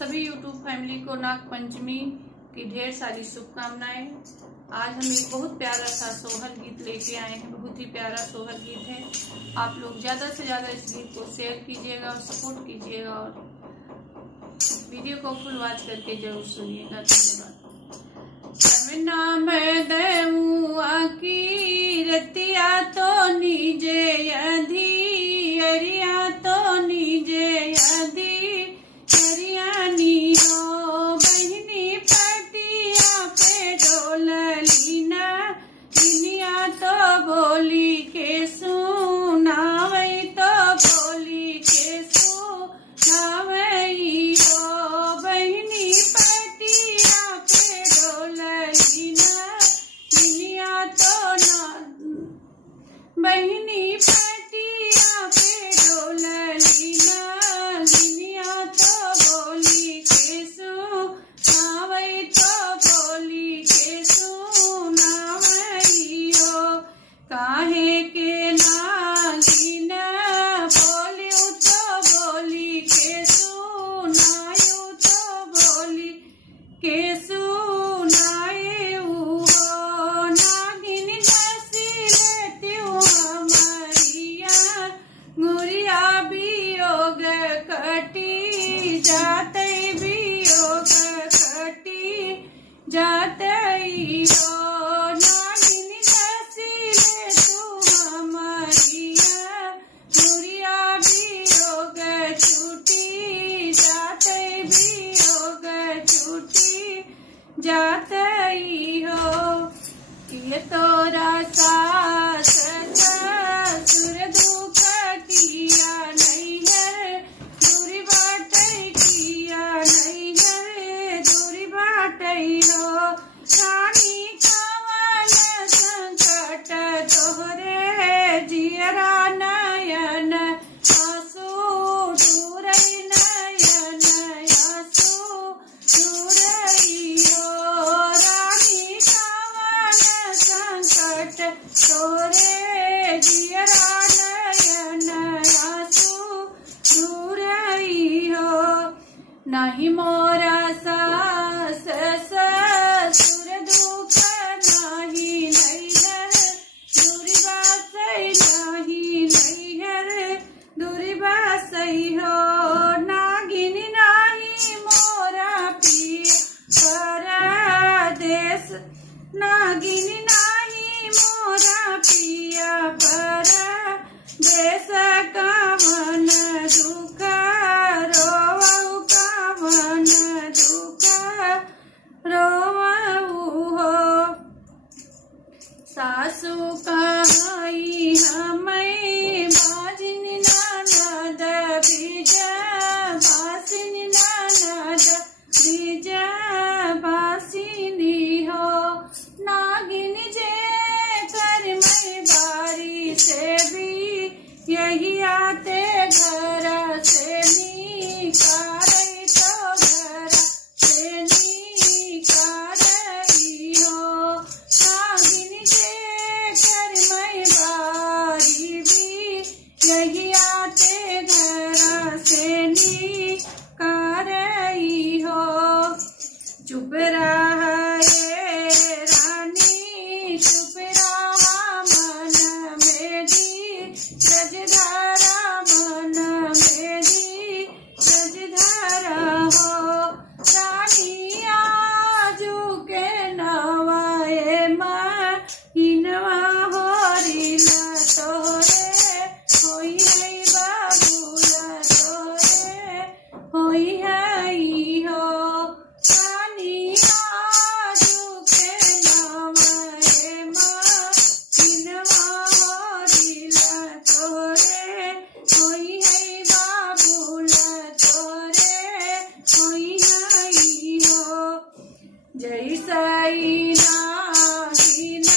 सभी YouTube family को नाग पंचमी की ढेर सारी शुभकामनाएं। आज हम एक बहुत प्यारा सा सोहर गीत लेके आए हैं। बहुत ही प्यारा सोहर गीत है। आप लोग ज़्यादा से ज़्यादा इस गीत को शेयर कीजिएगा और सपोर्ट कीजिएगा और वीडियो को फुल वॉच करके जरूर सुनिएगा। धन्यवाद। नाम देऊँ की रतिया तो नीजे यधी अरिया तो नीजे यधी अरियानी हो बहनी पटिया पे डोललीना इनिया तो बोली के सुनावई तो बोली के सुनावई हो बहनी पटिया पे डोललीना इनिया तो ना बहनी पटिया पे डोललीना इनिया तो बोली के सुनावई तो बोली के सुनावई हो काहे के नागिन बोलियो तो बोली के सुनायो तो बोली के सुनायो हो नागिन जैसी लेती हूँ हमारिया गुड़िया वियोग कटी जाते वियोग कटी जाते हो नागिन जैसी ले तू हमारिया गुड़िया वियोग छूटी जाते वियोग छूटी जाते हो ये तोरा सास ससुर दुख किया नहीं है दूरी बाटे किया नहीं है दूरी बाटे हो रानी कवन संकट तोहरे जियरा नयन आंसू दूरई नयन आंसू दूरई हो रानी कवन संकट तोरे जियरा नयन आंसू दूरई हो नहीं मोरा सास ससुर दुख नहीं नैहर दूरी बासई नहीं नैहर दूरी बासई हो नागिन नाही मोरा पिया परदेश नागिन नाही मोरा पिया परदेश कामन दुख रोवऊ कामन दुख रोवऊ हो सासू कहाई हमें बाजिन ननद बीज बासिन ननद बीज बासिनी हो नागिन जे कर मैं बारी से भी यही आते घर से निकालई तो घर से निकालई हो नागिन जे कर मैं बारी भी यही आते घर से निकालई हो चुप रहा ये रानी चुप रहा मन मेरी रजधारा मन मेरी रजधारा हो रानी आजू के नवाए महिनवा होरिला तोरे होई है बाबूला तोरे होई है हो रानी आजू के नवाए महिनवा होरिला तोरे होई है बाबूला तोरे होई है हो जैसाई नागिन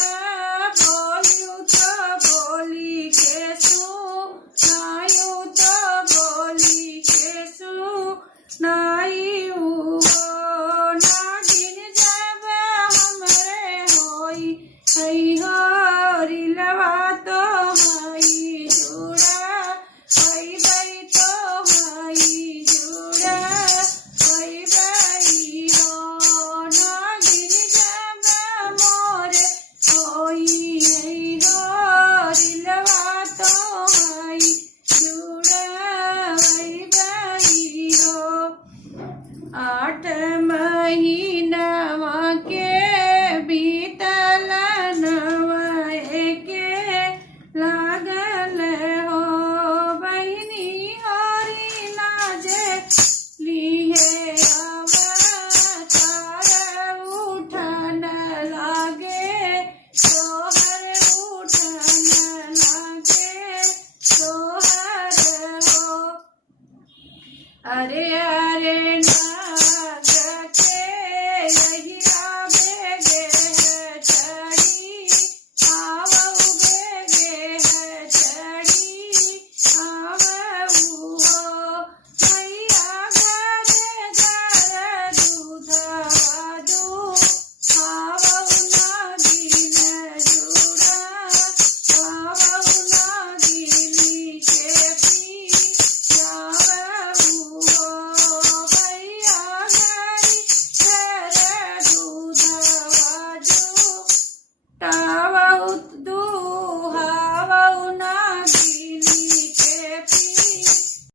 बोलियो तो बोली के सुनायो तो बोली के सुनायो हो नागिन जब हमरे होई हई होरिलवा तो हई जुड़ा हई बई तो हई जुड़ा हई नहीं